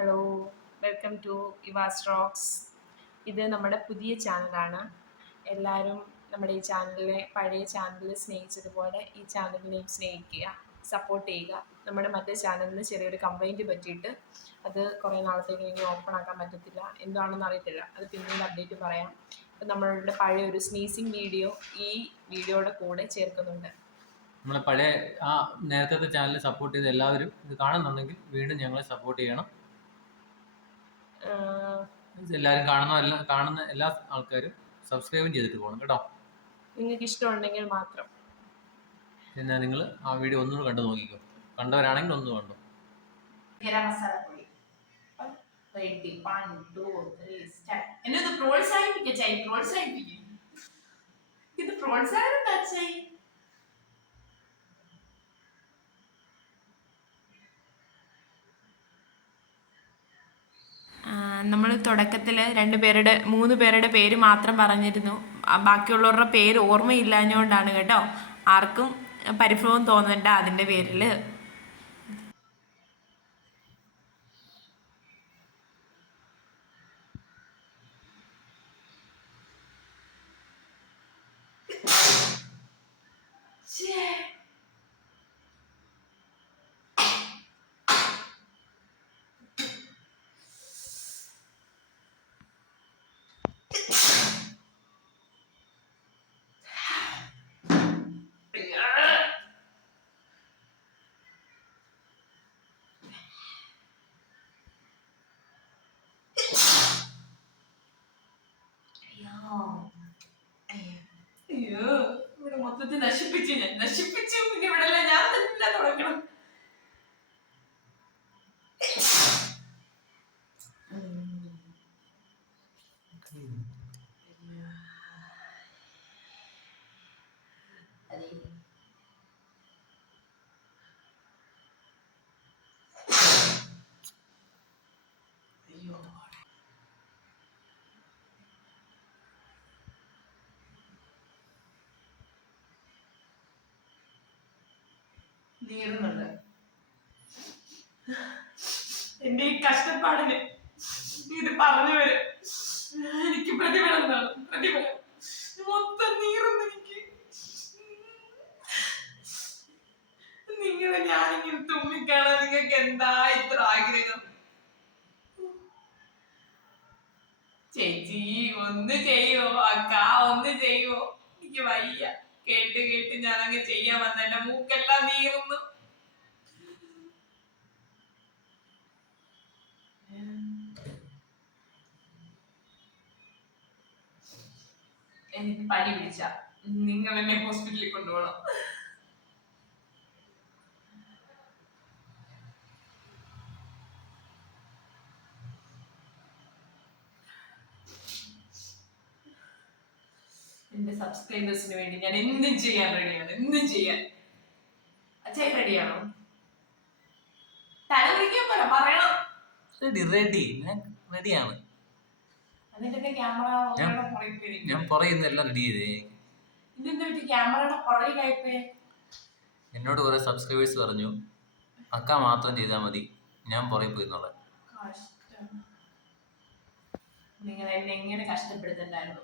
Hello, welcome to Eva's Rocks. ഇത് നമ്മുടെ പുതിയ ചാനലാണ്. എല്ലാവരും നമ്മുടെ ഈ ചാനലിനെ പഴയ ചാനലിൽ സ്നേഹിച്ചതുപോലെ ഈ ചാനലിനെയും സ്നേഹിക്കുക, സപ്പോർട്ട് ചെയ്യുക. നമ്മുടെ മറ്റേ ചാനലിന് ചെറിയൊരു കംപ്ലൈൻറ്റ് പറ്റിയിട്ട് അത് കുറേ നാളത്തേക്ക് ഇനി ഓപ്പൺ ആക്കാൻ പറ്റത്തില്ല, എന്താണെന്ന് അറിയത്തില്ല. അത് പിന്നീട് അപ്ഡേറ്റ് പറയാം. അപ്പം നമ്മളുടെ പഴയ ഒരു സ്നീസിങ് വീഡിയോ ഈ വീഡിയോയുടെ കൂടെ ചേർക്കുന്നുണ്ട്. നമ്മളെ പഴയ നേരത്തെ ചാനൽ സപ്പോർട്ട് ചെയ്ത് എല്ലാവരും ഇത് കാണുന്നുണ്ടെങ്കിൽ വീണ്ടും ഞങ്ങളെ സപ്പോർട്ട് ചെയ്യണം. എല്ലാവരും കാണുന്ന എല്ലാ ആൾക്കാരും സബ്സ്ക്രൈബും ചെയ്തിട്ട് പോകണം കേട്ടോ. നിങ്ങൾക്ക് ഇഷ്ടമുണ്ടെങ്കിൽ മാത്രം. പിന്നെ നിങ്ങൾ ആ വീഡിയോ ഒന്നുകൂടെ കണ്ടു നോക്കിക്കോ. കണ്ടവരാണെങ്കിൽ ഒന്ന് കണ്ടോ. എന്നത് പ്രോത്സാഹിപ്പിക്കും. ഇത് പ്രോത്സാഹനം താച്ചായി. നമ്മൾ തുടക്കത്തിൽ 3 പേരുടെ പേര് മാത്രം പറഞ്ഞിരുന്നു. ബാക്കിയുള്ളവരുടെ പേര് ഓർമ്മയില്ലാഞ്ഞുകൊണ്ടാണ് കേട്ടോ. ആർക്കും പരിഭവം തോന്നണ്ട അതിൻ്റെ പേരിൽ. അയ്യോ, ഇവിടെ മൊത്തത്തിൽ നശിപ്പിച്ചു. പിന്നെ ഇവിടെ ഞാൻ തന്നെ തുടങ്ങണം. നീറുന്നുണ്ട്. എന്റെ ഈ കഷ്ടപ്പാടിന് ഇത് പറഞ്ഞു വരും. എനിക്ക് പ്രതിഫലം മൊത്തം നീറുന്നു എനിക്ക്. നിങ്ങളെ ഞാനിങ്ങനെ തുമ്മിക്കാണാൻ നിങ്ങൾക്ക് എന്താ ഇത്ര ആഗ്രഹം? ചേച്ചി ഒന്ന് ചെയ്യോ, അക്ക ഒന്ന് ചെയ്യോ. എനിക്ക് വയ്യ, കേട്ട് ഞാനങ്ങ് ചെയ്യാൻ വന്ന എന്റെ മൂക്കെല്ലാം നീറുന്നു. എനിക്ക് പനി പിടിച്ച നിങ്ങൾ എന്നെ ഹോസ്പിറ്റലിൽ കൊണ്ടുപോകണം. എന്റെ സബ്സ്ക്രൈബേഴ്സിന് വേണ്ടി ഞാൻ എന്തും ചെയ്യാൻ റെഡിയാണ്. അച്ഛൻ റെഡിയാണോ? തല വിളിക്കാൻ പറയണം. റെഡിയാണ്. എന്നിട്ട് ക്യാമറ ഞാൻ പറയുന്നെല്ലാം റെഡി ചെയ്തേ. ക്യാമറയുടെ പുറകിലായിപ്പോ എന്നോട് കുറെ സബ്സ്ക്രൈബേഴ്സ് പറഞ്ഞു അക്ക മാത്രം ചെയ്താൽ മതി, ഞാൻ പുറകെ പോയിന്നുള്ളത്. നിങ്ങൾ എന്നെ എങ്ങനെ കഷ്ടപ്പെടുത്തണ്ടായിരുന്നു.